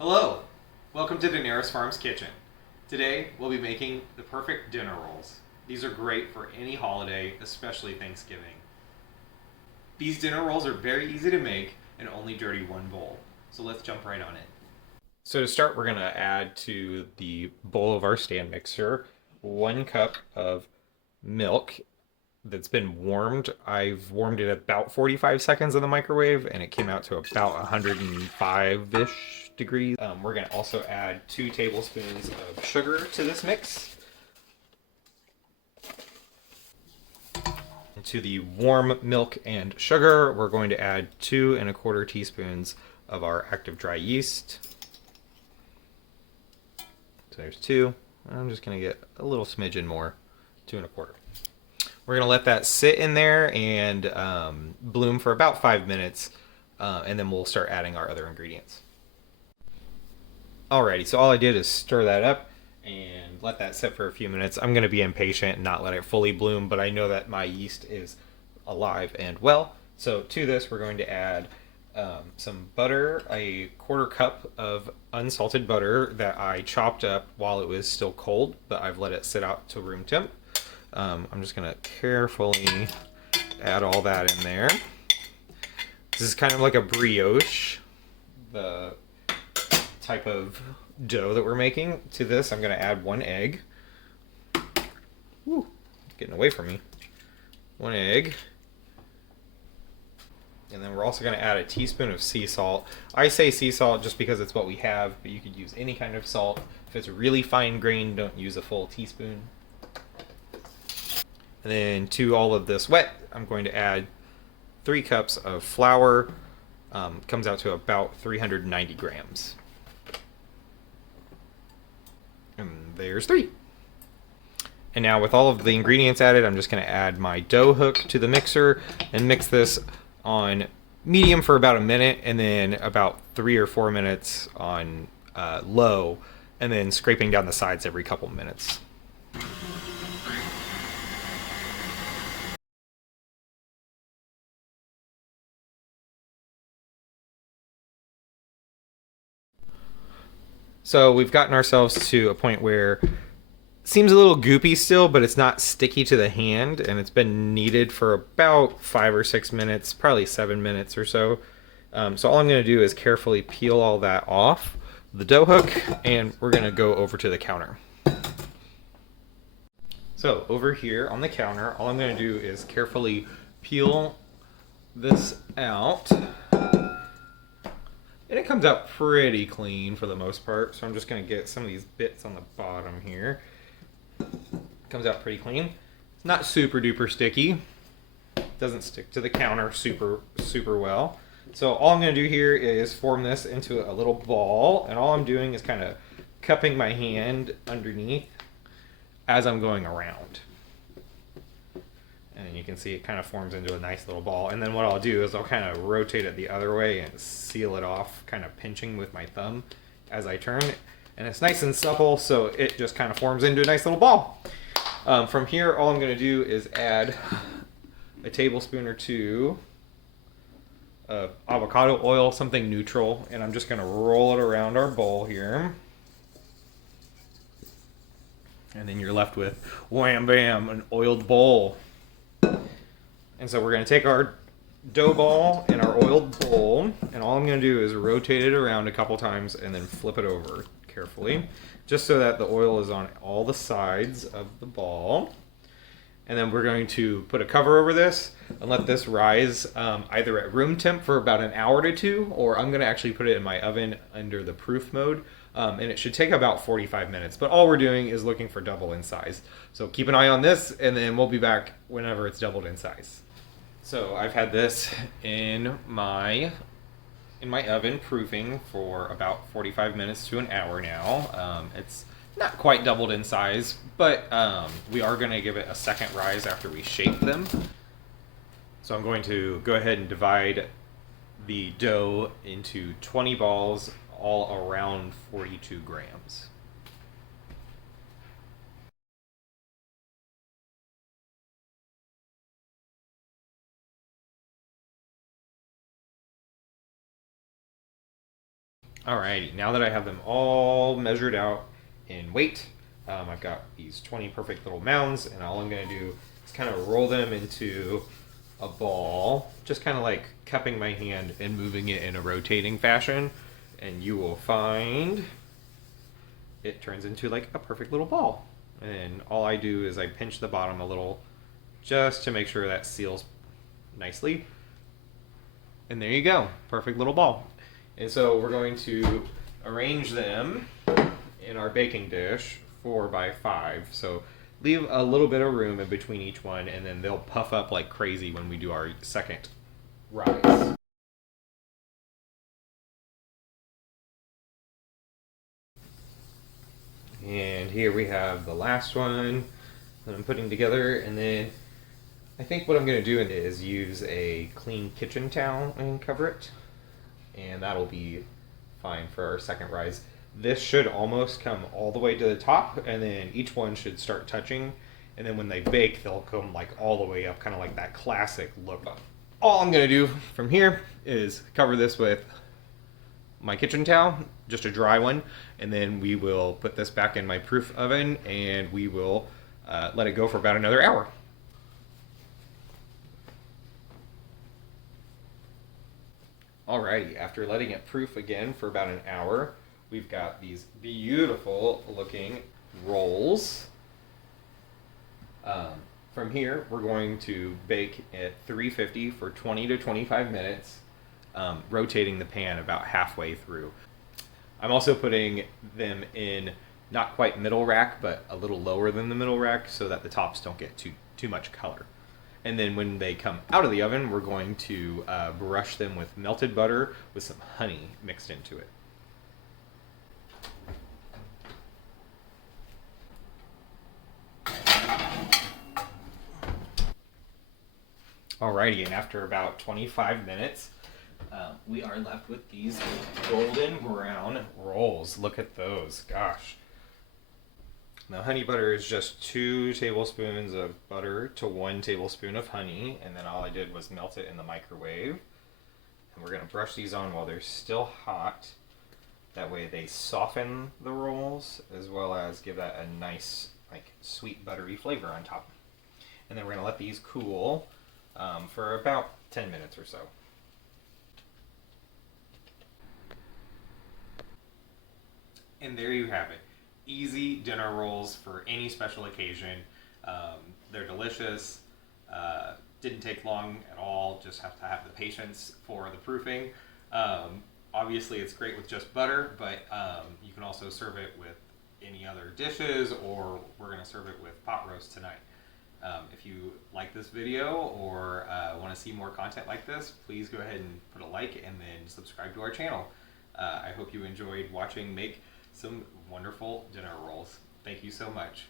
Hello! Welcome to Dinaris Farm's Kitchen. Today we'll be making the perfect dinner rolls. These are great for any holiday, especially Thanksgiving. These dinner rolls are very easy to make and only dirty one bowl. So let's jump right on it. So to start, we're going to add to the bowl of our stand mixer 1 cup of milk that's been warmed. I've warmed it about 45 seconds in the microwave and it came out to about 105-ish degrees. We're going to also add 2 tablespoons of sugar to this mix. To the warm milk and sugar, we're going to add 2¼ teaspoons of our active dry yeast. So there's 2. I'm just going to get a little smidgen more, 2¼ We're going to let that sit in there and bloom for about 5 minutes, and then we'll start adding our other ingredients. Alrighty, so all I did is stir that up and let that sit for a few minutes. I'm going to be impatient and not let it fully bloom, but I know that my yeast is alive and well. So to this, we're going to add some butter, a 1/4 cup of unsalted butter that I chopped up while it was still cold, but I've let it sit out to room temp. I'm just going to carefully add all that in there. This is kind of like a brioche, the type of dough that we're making. To this, I'm going to add 1 egg. Woo, it's getting away from me. 1 egg. And then we're also going to add a teaspoon of sea salt. I say sea salt just because it's what we have, but you could use any kind of salt. If it's really fine grained, don't use a full teaspoon. And then to all of this wet, I'm going to add 3 cups of flour. Comes out to about 390 grams. And there's 3. And now with all of the ingredients added, I'm just going to add my dough hook to the mixer and mix this on medium for about a minute, and then about 3 or 4 minutes on low, and then scraping down the sides every couple minutes. So we've gotten ourselves to a point where it seems a little goopy still, but it's not sticky to the hand, and it's been kneaded for about 5 or 6 minutes, probably 7 minutes or so. So all I'm going to do is carefully peel all that off the dough hook, and we're going to go over to the counter. So over here on the counter, all I'm going to do is carefully peel this out. And it comes out pretty clean for the most part, so I'm just going to get some of these bits on the bottom here. Comes out pretty clean. It's not super duper sticky. Doesn't stick to the counter super well. So all I'm going to do here is form this into a little ball, and all I'm doing is kind of cupping my hand underneath as I'm going around. And you can see it kind of forms into a nice little ball. And then what I'll do is I'll kind of rotate it the other way and seal it off, kind of pinching with my thumb as I turn it. And it's nice and supple, so it just kind of forms into a nice little ball. From here, all I'm going to do is add a tablespoon or 2 of avocado oil, something neutral. And I'm just going to roll it around our bowl here. And then you're left with, wham bam, an oiled bowl. And so we're going to take our dough ball in our oiled bowl, and all I'm going to do is rotate it around a couple times and then flip it over carefully, just so that the oil is on all the sides of the ball. And then we're going to put a cover over this and let this rise either at room temp for about an hour to 2, or I'm going to actually put it in my oven under the proof mode. And it should take about 45 minutes. But all we're doing is looking for double in size. So keep an eye on this, and then we'll be back whenever it's doubled in size. So I've had this in my oven proofing for about 45 minutes to an hour now. It's not quite doubled in size, but we are going to give it a second rise after we shape them. So I'm going to go ahead and divide the dough into 20 balls, all around 42 grams. Alrighty, now that I have them all measured out in weight, I've got these 20 perfect little mounds, and all I'm going to do is kind of roll them into a ball, just kind of like cupping my hand and moving it in a rotating fashion, and you will find it turns into like a perfect little ball. And all I do is I pinch the bottom a little just to make sure that seals nicely. And there you go, perfect little ball. And so we're going to arrange them in our baking dish 4 by 5. So leave a little bit of room in between each one, and then they'll puff up like crazy when we do our second rise. And here we have the last one that I'm putting together, and then I think what I'm going to do is use a clean kitchen towel and cover it, and that'll be fine for our second rise. This should almost come all the way to the top, and then each one should start touching, and then when they bake, they'll come like all the way up, kind of like that classic look. All I'm going to do from here is cover this with my kitchen towel, just a dry one, and then we will put this back in my proof oven, and we will let it go for about another hour. Alrighty, after letting it proof again for about an hour, we've got these beautiful looking rolls. From here, we're going to bake at 350 for 20 to 25 minutes, rotating the pan about halfway through. I'm also putting them in not quite middle rack, but a little lower than the middle rack so that the tops don't get too much color. And then when they come out of the oven, we're going to brush them with melted butter with some honey mixed into it. Alrighty, and after about 25 minutes, we are left with these golden brown rolls. Look at those, gosh. Now, honey butter is just 2 tablespoons of butter to 1 tablespoon of honey, and then all I did was melt it in the microwave. And we're going to brush these on while they're still hot. That way they soften the rolls, as well as give that a nice, like, sweet, buttery flavor on top. And then we're going to let these cool for about 10 minutes or so. And there you have it. Easy dinner rolls for any special occasion. They're delicious. Didn't take long at all. Just have to have the patience for the proofing. Obviously, it's great with just butter, but you can also serve it with any other dishes, or we're going to serve it with pot roast tonight. If you like this video or want to see more content like this, please go ahead and put a like and then subscribe to our channel. I hope you enjoyed watching make some wonderful dinner rolls. Thank you so much.